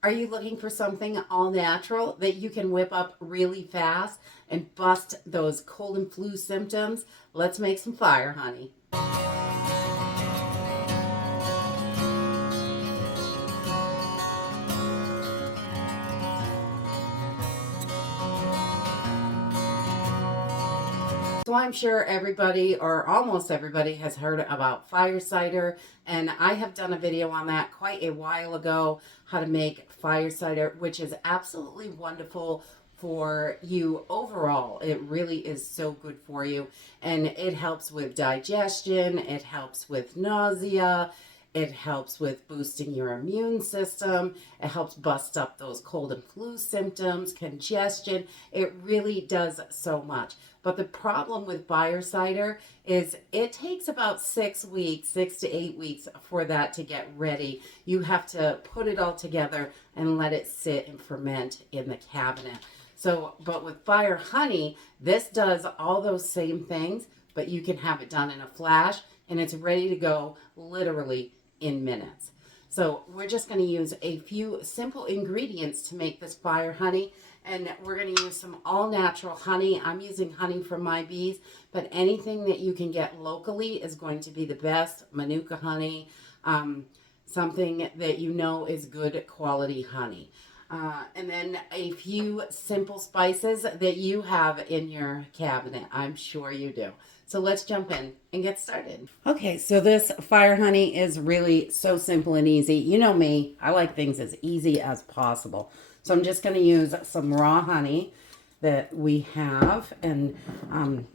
Are you looking for something all natural that you can whip up really fast and bust those cold and flu symptoms? Let's make some fire, honey. So I'm sure everybody or almost everybody has heard about fire cider, and I have done a video on that quite a while ago, how to make fire cider, which is absolutely wonderful for you overall. It really is so good for you, and it helps with digestion, it helps with nausea, it helps with boosting your immune system. It helps bust up those cold and flu symptoms, congestion. It really does so much. But the problem with fire cider is it takes about 6 weeks, 6 to 8 weeks for that to get ready. You have to put it all together and let it sit and ferment in the cabinet. So, but with fire honey, this does all those same things, but you can have it done in a flash and it's ready to go literally in minutes. So we're just going to use a few simple ingredients to make this fire honey, and we're going to use some all natural honey. I'm using honey from my bees, but anything that you can get locally is going to be the best. Manuka honey, something that you know is good quality honey. And then a few simple spices that you have in your cabinet. I'm sure you do. So let's jump in and get started. Okay, so this fire honey is really so simple and easy. You know me, I like things as easy as possible. So I'm just going to use some raw honey that we have. And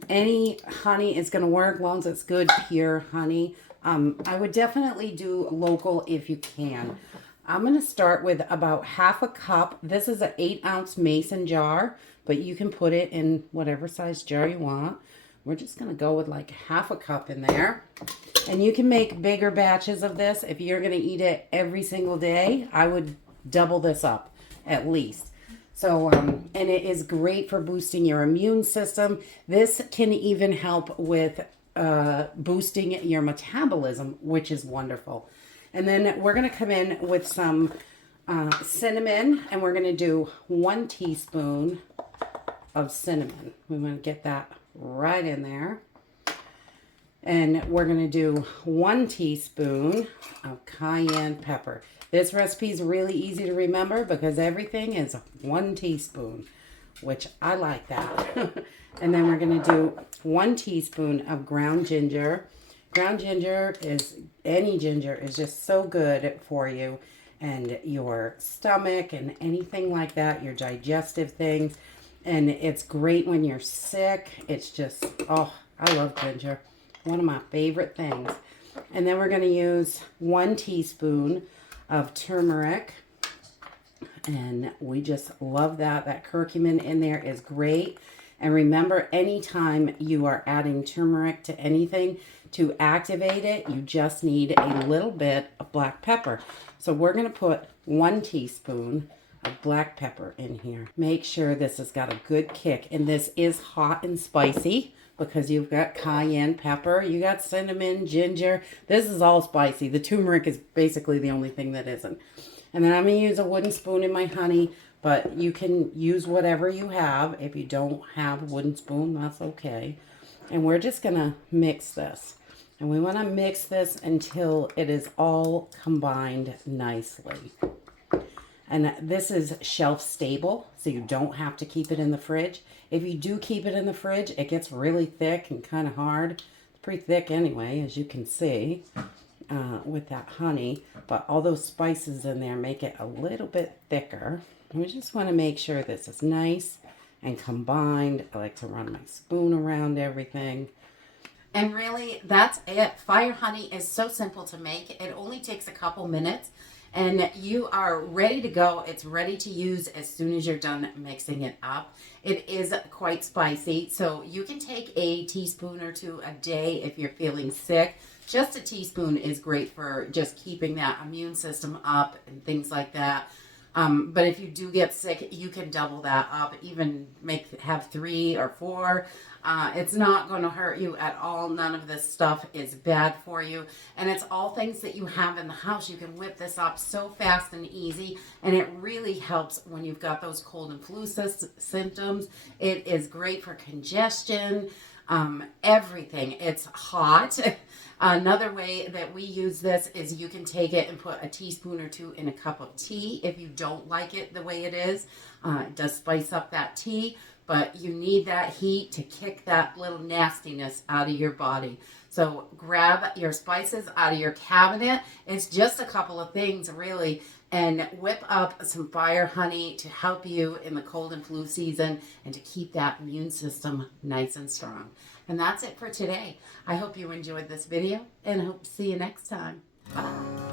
any honey is going to work as long as it's good, pure honey. I would definitely do local if you can. I'm going to start with about half a cup. This is an 8-ounce mason jar, but you can put it in whatever size jar you want. We're just going to go with like half a cup in there. And you can make bigger batches of this. If you're going to eat it every single day, I would double this up at least. So, and it is great for boosting your immune system. This can even help with boosting your metabolism, which is wonderful. And then we're going to come in with some cinnamon, and we're going to do 1 teaspoon of cinnamon. We want to get that right in there. And we're going to do 1 teaspoon of cayenne pepper. This recipe is really easy to remember because everything is 1 teaspoon, which I like that. And then we're going to do 1 teaspoon of ground ginger. Ground ginger is, any ginger is just so good for you and your stomach and anything like that, your digestive things. And it's great when you're sick. It's just, oh, I love ginger. One of my favorite things. And then we're going to use 1 teaspoon of turmeric. And we just love that. That curcumin in there is great. And remember, anytime you are adding turmeric to anything, to activate it, you just need a little bit of black pepper. So we're going to put 1 teaspoon of black pepper in here. Make sure this has got a good kick. And this is hot and spicy because you've got cayenne pepper, you got cinnamon, ginger. This is all spicy. The turmeric is basically the only thing that isn't. And then I'm going to use a wooden spoon in my honey, but you can use whatever you have. If you don't have a wooden spoon, that's okay. And we're just going to mix this. And we want to mix this until it is all combined nicely. And this is shelf stable, so you don't have to keep it in the fridge. If you do keep it in the fridge, it gets really thick and kind of hard. It's pretty thick anyway, as you can see, with that honey. But all those spices in there make it a little bit thicker. We just want to make sure this is nice and combined. I like to run my spoon around everything. And really, that's it. Fire honey is so simple to make. It only takes a couple minutes. And you are ready to go. It's ready to use as soon as you're done mixing it up. It is quite spicy, so you can take a teaspoon or 2 a day if you're feeling sick. Just a teaspoon is great for just keeping that immune system up and things like that. But if you do get sick, you can double that up, even have 3 or 4. It's not going to hurt you at all. None of this stuff is bad for you. And it's all things that you have in the house. You can whip this up so fast and easy. And it really helps when you've got those cold and flu symptoms. It is great for congestion, everything. It's hot. Another way that we use this is you can take it and put a teaspoon or 2 in a cup of tea if you don't like it the way it is. It does spice up that tea, but you need that heat to kick that little nastiness out of your body. So grab your spices out of your cabinet. It's just a couple of things really, and whip up some fire honey to help you in the cold and flu season and to keep that immune system nice and strong. And that's it for today. I hope you enjoyed this video and I hope to see you next time. Bye.